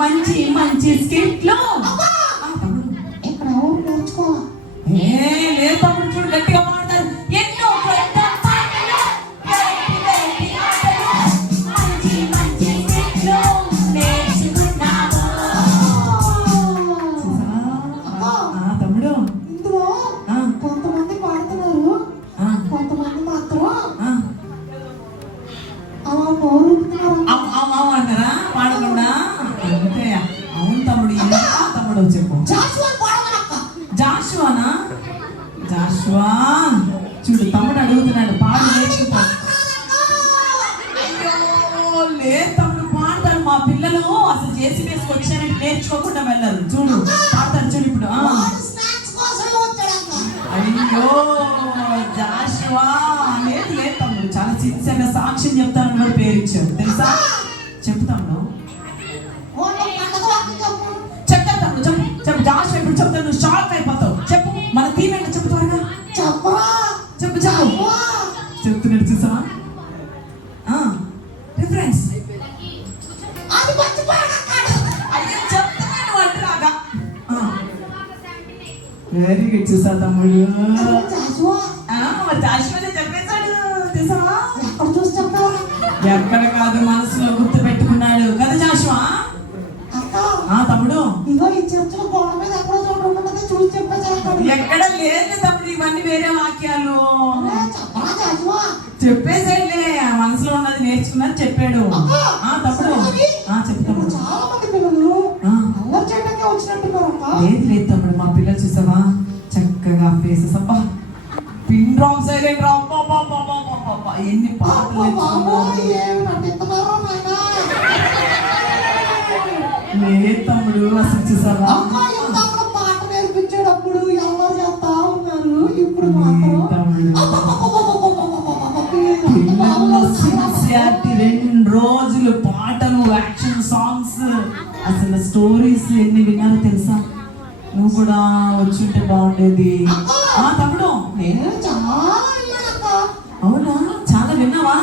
మంచి మంచి స్కిట్లు. ఇక్కడ ఎవరు నేర్చుకోవాలి? లేదు తమ్ముడు, చూడు గట్టిగా మాట్లాడతారు. ఎన్నో కొత్త పాటలు, వెరైటీ వెరైటీ ఆటలు, మంచి మంచి స్కిట్లు నేర్చుకున్నాము. తమ్ముడు, ఇందులో కొంతమంది పాడుతున్నారు, కొంతమంది మాత్రం అలా నోరుతున్నారు. అంటారా పాడకుండా? అవును తమ్ముడు. తమ్ముడు చెప్పు. జాషువానా? జాషువా చూడు తమ్ముడు అడుగుతున్నాడు, పాడు నేర్చుకుంటా. అయ్యో లేదు తమ్ముడు, పాడతాడు. మా పిల్లలు అసలు చేసి వేసుకొచ్చారంటే నేర్చుకోకుండా వెళ్ళరు. చూడు పాడతాడు, చూడు ఇప్పుడు. అయ్యో జాషువా లేదు లేదు తమ్ముడు, చాలా సిన్సియర్గా సాక్ష్యం చెప్తానని కూడా పేరు ఇచ్చారు తెలుసా? చెప్తాను. చెప్తాను తమ్ముడు, చెప్పు చెప్పు. జాషువా ఇప్పుడు చెప్తాను, నువ్వు షాక్ అయిపోతావు. చెప్పు, మన థీమ్ ఏంటో చెప్పు త్వరగా. చెప్పు చెప్పు. చెప్తున్నాడు చూసావా? రిఫరెన్స్ అయ్యో చెప్తున్నాను అంటలాగా. Very good. చూసా తమ్ముడు, జాషువానే చెప్పేశాడు చూసావా? ఎక్కడ కాదు, మనసులో గుర్తు పెట్టుకున్నాడు కదా జాషువా? తమ్ముడు ఎక్కడ లేదు తమ్ముడు, ఇవన్నీ వేరే వాక్యాలు. చెప్పేసాడులే, మనసులో ఉన్నది నేర్చుకున్నది చెప్పాడు. తమ్ముడు చెప్తాము. లేదు లేదు తమ్ముడు, మా పిల్లలు చూసావా చక్కగా ఫేసెస్. అబ్బా పిన్ డ్రాప్ సైలెంట్ డ్రాప్ ఎన్ని పాటలు. లేదు తమ్ముడు అసలు చూసావా పాట నేర్పించేటప్పుడు ఎలా చేస్తా ఉన్నారు. ఇప్పుడు సిన్సియారిటీ 2 రోజులు పాటలు, యాక్షన్ సాంగ్స్, అసలు స్టోరీస్ ఎన్ని విన్నారో తెలుసా? నువ్వు కూడా వచ్చుంటే బాగుండేది. తమ్ముడు అవునా, చాలా విన్నావా?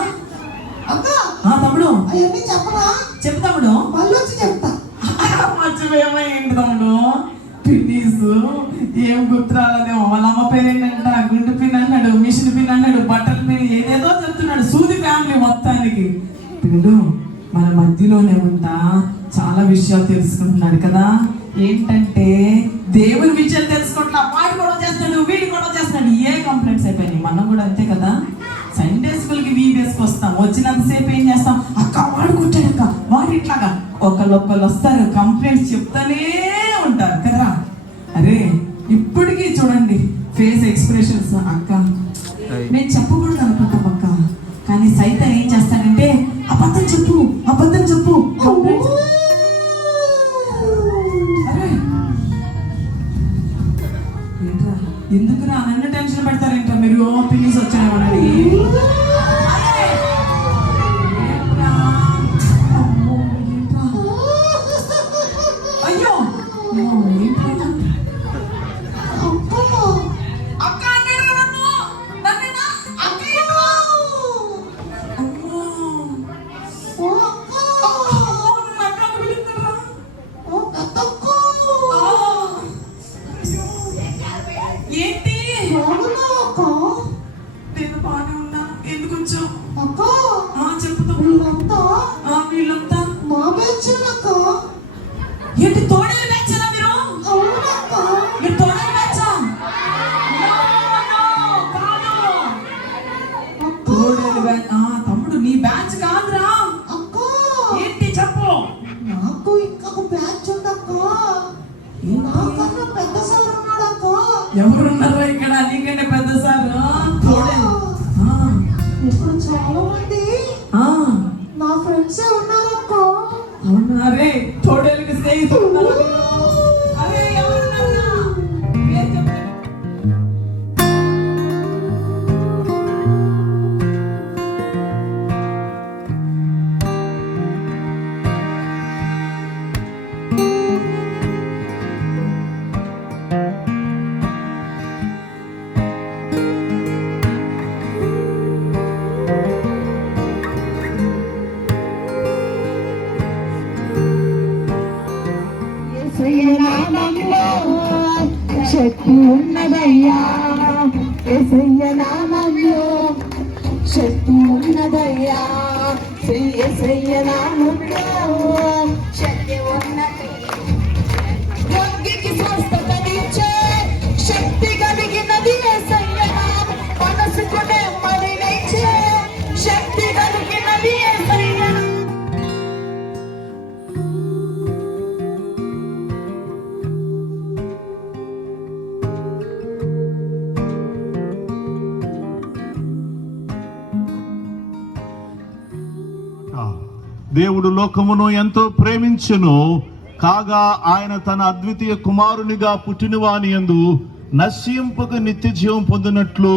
తమ్ముడు చెప్పు తమ్ముడు. చెప్తా. మర్చిపోయేమైంది తమ్ముడు, పిన్నీస్ ఏం గుర్తురాలేదేమో. వాళ్ళ అమ్మ పేరు ఏంటంట, గుండు పిన్ అన్నాడు, మిషన్ పిన్ అన్నాడు, బట్టల పిన్, ఏదేదో చెప్తున్నాడు. సూది ఫ్యామిలీ మొత్తానికి. పిల్లలు మన మధ్యలోనే ఉంటా చాలా విషయాలు తెలుసుకుంటున్నాడు కదా. ఏంటంటే దేవుని విషయాలు తెలుసుకుంటున్నా. వాడు కూడా చేస్తున్నాడు, వీడు కూడా చేస్తున్నాడు. ఏ కంప్లైంట్స్ అయిపోయినాయి. మనం కూడా అంతే కదా. సండే స్కూల్కి వీడియోస్కి వస్తాం, వచ్చినంతసేపు ఏం చేస్తాం, అక్క వాడు కొట్టాడక్క, వాడు ఇట్లాగా ఒకళ్ళు వస్తారు, కంప్లైంట్స్ చెప్తానే ఉంటారు కదా. అరే ఇప్పటికీ చూడండి ఫేస్ ఎక్స్ప్రెషన్స్. అక్క నేను చెప్పకూడదు అనుకుంటాం అక్క, కానీ సైతం ఏం చేస్తాడంటే అబద్ధం చెప్పు అబద్ధం చెప్పు. అరే ఏంట్రా, ఎందుకురా నన్ను టెన్షన్ పెడతారేంట్రా మీరు? పిలిచి వచ్చామని అయ్యో ఏంటి నేను బాగానే ఉన్నా, ఎందుకు వచ్చావు? చెప్తా. వీళ్ళంతా మా బెచ్చనక్క. ఏంటి తోడేలు బెచ్చరా మీరు? మీరు తోడేలు బెచ్చా? తోడేలు బ్యాచ్. తమ్ముడు నీ బ్యాచ్ కాదురా. ఏంటి చెప్పు. నాకు ఇంకొక బ్యాచ్ ఉందక్క. నాకన్నా పెద్ద సార్ ఉన్నాడక్క. ఎవరున్నారా ఇక్కడ నీకంటే పెద్ద సార్? తోడేలు ఇప్పుడు చాలా మంది నా ఫ్రెండ్సే ఉన్నారక్క. అవునారే, తోడేలుకి స్నేహితులు ఉన్నారు. అరే ఎవరున్నారా? నామంలో శక్తి ఉన్నదయ్యా, యేసయ్య నామంలో శక్తి ఉన్నదయ్యా, యేసయ్య నామంలో శక్తి ఉన్నది. రోగికి స్వస్థతనిచ్చే శక్తి కలిగినది యేసయ్య నామం, మనసుకు నెమ్మదినిచ్చే శక్తి కలిగినది యేసయ్య నామం. దేవుడు లోకమును ఎంతో ప్రేమించెను, కాగా ఆయన తన అద్వితీయ కుమారునిగా పుట్టినవాని యందు నశింపక నిత్య జీవం పొందినట్లు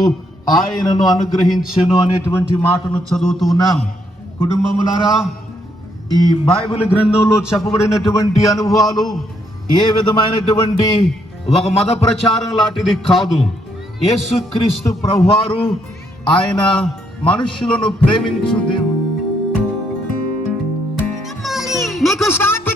ఆయనను అనుగ్రహించెను అనేటువంటి మాటను చదువుతూ ఉన్నాం. కుటుంబములారా, ఈ బైబిల్ గ్రంథంలో చెప్పబడినటువంటి అనుభవాలు ఏ విధమైనటువంటి ఒక మత ప్రచారం లాంటిది కాదు. యేసుక్రీస్తు ప్రభువారు ఆయన మనుషులను ప్రేమించు దేవుడు. నీకు శాంతి